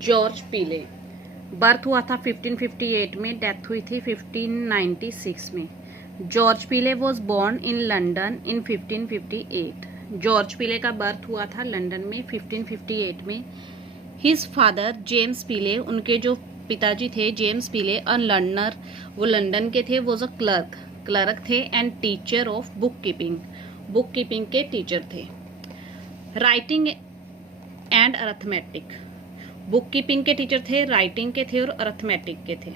George पीले, birth हुआ था 1558 में, डेथ हुई थी 1596 में। George Peele was born in London in 1558। George Peele का बर्थ हुआ था लंदन में 1558 में। हिज फादर जेम्स पीले, उनके जो पिताजी थे जेम्स पीले, अ लंडनर, वो लंदन के थे, वॉज अ क्लर्क थे, and teacher of book keeping के टीचर थे। Writing and arithmetic, book keeping के टीचर थे, राइटिंग के थे और अर्थमेटिक के थे।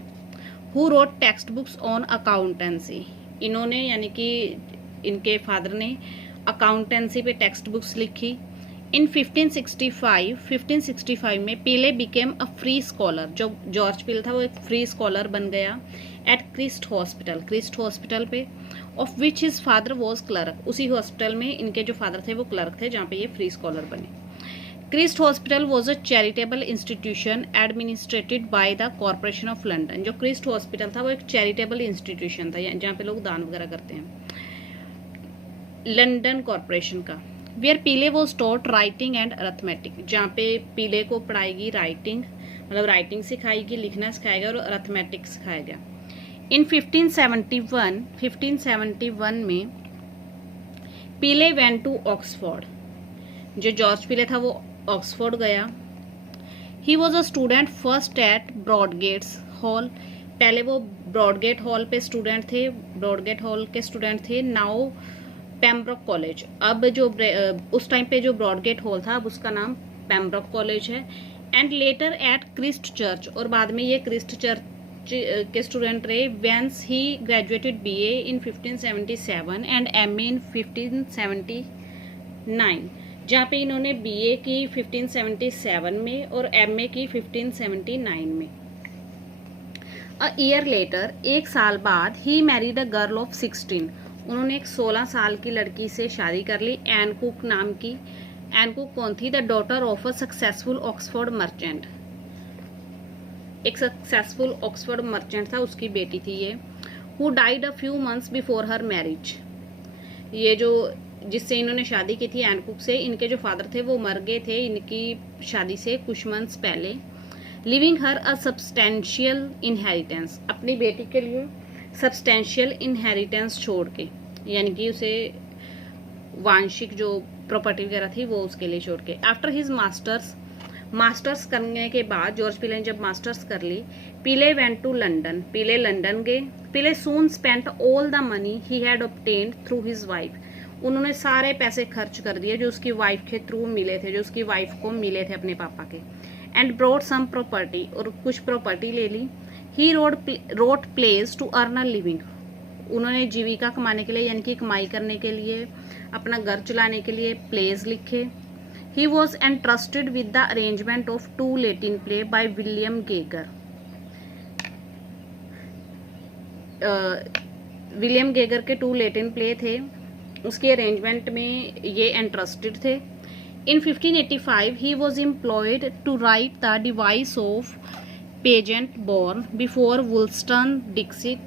Who wrote text books on accountancy, इन्होंने यानी कि इनके फादर ने अकाउंटेंसी पे टेक्स्ट बुक्स लिखी। इन 1565 में पीले बिकेम अ फ्री स्कॉलर, जो जॉर्ज पीले था वो एक फ्री स्कॉलर बन गया एट क्रिस्ट हॉस्पिटल पे, of which his father was clerk, उसी हॉस्पिटल में इनके जो फादर थे वो क्लर्क थे जहाँ पे ये फ्री स्कॉलर बने। Christ Hospital was a charitable institution administered by the corporation of London, जो क्रिस्ट हॉस्पिटल था वो एक चैरिटेबल इंस्टीट्यूशन था जहाँ पे लोग दान वगैरह करते हैं, लंदन कॉर्पोरेशन का। वेयर पीले was taught writing and arithmetic, जहाँ पे पीले को पढ़ाएगी राइटिंग, मतलब राइटिंग सिखाएगी, लिखना सिखाएगा और अर्थमेटिक सिखाएगा। इन 1571 में पीले वेंट टू ऑक्सफोर्ड, जो जॉर्ज पीले था वो ऑक्सफोर्ड गया। He was a student first at Broadgates Hall, पहले वो ब्रॉडगेट हॉल पे स्टूडेंट थे, ब्रॉडगेट हॉल के स्टूडेंट थे। नाउ पेम्ब्रोक कॉलेज, अब जो उस टाइम पे जो ब्रॉडगेट हॉल था अब उसका नाम पेम्ब्रोक कॉलेज है। And later at Christ Church, और बाद में ये क्रिस्ट चर्च के स्टूडेंट रहे। Whence he graduated BA in 1577 and MA in 1579, जहाँ पे इन्होंने बीए की 1577 में और एमए की 1579 में। अ ईयर लेटर, एक साल बाद, he married a girl of 16, उन्होंने एक 16 साल की लड़की से शादी कर ली, एन कुक नाम की। एन कुक कौन थी? The daughter of a successful Oxford merchant, एक सक्सेसफुल ऑक्सफोर्ड मर्चेंट था, उसकी बेटी थी ये। Who died a few months before her marriage, ये जो जिससे इन्होंने शादी की थी एन कुक से, इनके जो फादर थे वो मर गए थे इनकी शादी से कुछ मंथ्स पहले। Living her a substantial inheritance, अपनी बेटी के लिए सब्सटेंशियल इनहेरिटेंस छोड़ के, यानी कि उसे वांशिक जो प्रॉपर्टी वगैरह थी वो उसके लिए छोड़ के। आफ्टर हिज मास्टर्स करने के बाद, जॉर्ज पीले ने जब मास्टर्स कर ली, Peele went to London, Peele London गए। Peele soon spent all the money he had obtained through his wife, उन्होंने सारे पैसे खर्च कर दिए जो उसकी वाइफ के थ्रू मिले थे, जो उसकी वाइफ को मिले थे अपने पापा के। एंड ब्रॉट सम प्रॉपर्टी, और कुछ प्रॉपर्टी ले ली। He wrote plays to earn a living, उन्होंने जीविका कमाने के लिए यानी कि कमाई करने के लिए, अपना घर चलाने के लिए प्लेज लिखे। He was entrusted with the arrangement of 2 Latin play by William Geiger, William Geiger के 2 लैटिन प्ले थे, उसके अरेंजमेंट में ये इंटरेस्टेड थे। In 1585 he was employed to write the device of pageant borne before Woolstone Dixie,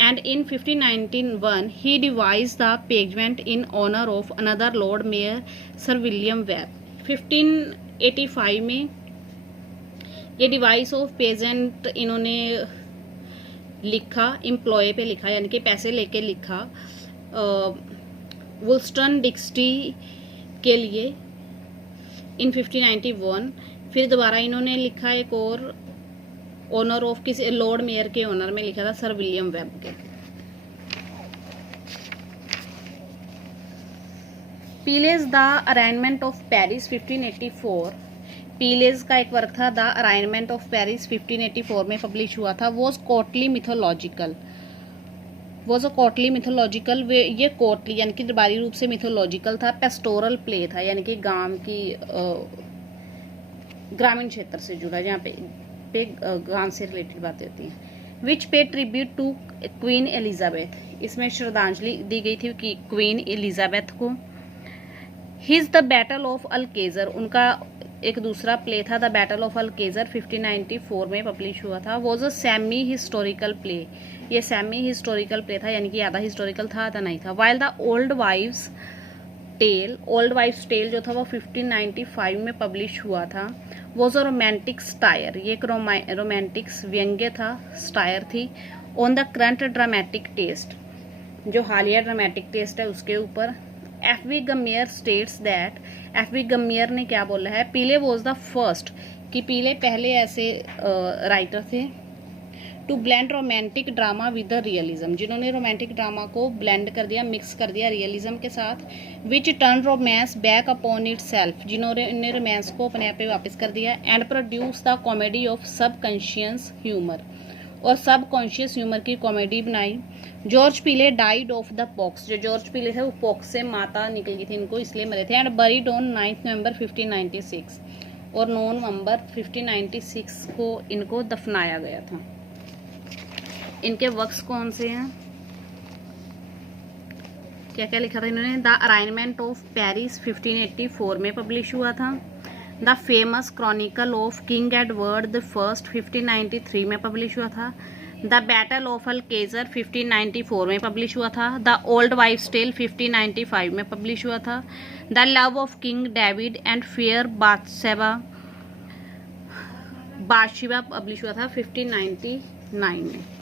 and in 1591 he devised the pageant in honor of another Lord Mayor Sir William Webb। 1585 में ये device of pageant इन्होंने लिखा, employ पे लिखा यानी कि पैसे लेके लिखा वुल्स्टन डिक्सिटी के लिए इन 1591। फिर दोबारा इन्होंने लिखा एक और ऑनर ऑफ किसी लॉर्ड मेयर के ऑनर में लिखा था, सर विलियम वेब के। Pelage the arrangement of Paris 1584, pelage का एक वर्क था द अरेंजमेंट ऑफ पेरिस 1584 में पब्लिश हुआ था। वॉज कोर्टली मिथोलॉजिकल, ये कोर्टली यानी कि दरबारी रूप से मिथोलॉजिकल था। पेस्टोरल प्ले था यानी कि ग्रामीण क्षेत्र से जुड़ा, जहाँ पे गांव से रिलेटेड बातें होती हैं। विच पे ट्रिब्यूट टू क्वीन एलिजाबेथ, इसमें श्रद्धांजलि दी गई थी कि क्वीन एलिजाबेथ को। हिज द बैटल ऑफ अल्केजर, उनका एक दूसरा प्ले था द बैटल ऑफ अल्केजर 1594 में पब्लिश हुआ था। Was a semi historical play, ये सेमी हिस्टोरिकल प्ले था यानी कि आधा हिस्टोरिकल था आधा नहीं था। While the old wife's tale जो था वो 1595 में पब्लिश हुआ था। वॉज अ रोमांटिक स्टायर, ये एक रोमांटिक व्यंग्य था, स्टायर थी। On the current dramatic taste, जो हालिया ड्रामेटिक टेस्ट है उसके ऊपर। F V Gummere states that, F V Gummere ने क्या बोला है, पीले वॉज द फर्स्ट, कि पीले पहले ऐसे राइटर थे, to blend romantic drama with the realism, जिन्होंने रोमांटिक ड्रामा को ब्लेंड कर दिया, मिक्स कर दिया रियलिज्म के साथ। Which turn romance back upon itself, जिन्होंने रोमांस को अपने आप पे वापस कर दिया। And produce the comedy of subconscious humour, और सब कॉन्शियस ह्यूमर की कॉमेडी बनाई। George Peele died of the pox, जो जॉर्ज पीले थे वो पॉक्स से माता निकल गई थी इनको, इसलिए मरे थे। एंड बरीड ऑन 9 नवंबर 1596, और 9 नवंबर 1596 को इनको दफनाया गया था। इनके वर्क्स कौन से हैं, क्या क्या लिखा था इन्होंने। द अराइनमेंट ऑफ पेरिस 1584 में पब्लिश हुआ था। The famous Chronicle of king Edward the first 1593 में पब्लिश हुआ था। द बैटल ऑफ अल्केजर 1594 में पब्लिश हुआ था। द ओल्ड वाइफ्स टेल 1595 में पब्लिश हुआ था। The love of King David and fair Bethsabe publish हुआ था 1599 में।